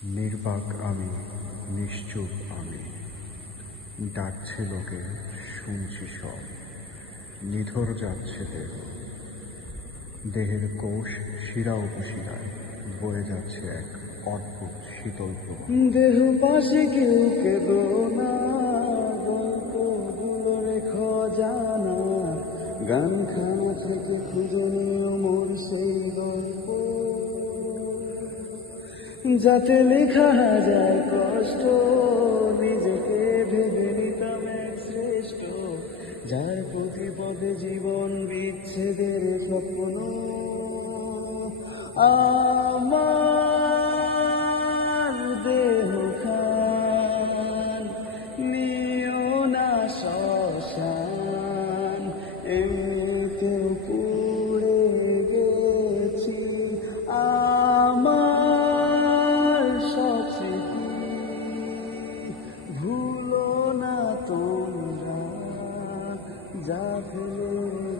নির্বাক আমি, নিশ্চুপ আমি, ডাকছে লোকে শুনছি সব, নিথর যাচ্ছে দেহ, দেহের কোষ শিরা উপশিরায় বয়ে যাচ্ছে এক অদ্ভুত শীতল প্রবাহ। দেহ পাশে কেউ কেঁদো না, গল্পগুলো রেখো জানা, গানখানা থেকে খুঁজে নিও মোর সেই গল্প, যাতে লেখা যায় কষ্ট, নিজেকে ভেবে নিতাম এক শ্রেষ্ঠ, যার প্রতি পদে জীবন বিচ্ছেদের স্বপ্ন। আমার দেহ খান নিও না শ্মশান, এমনিতেও পুড়ে গেছি আমার সব স্মৃতি, ভুলো না তোমরা যা ফেলে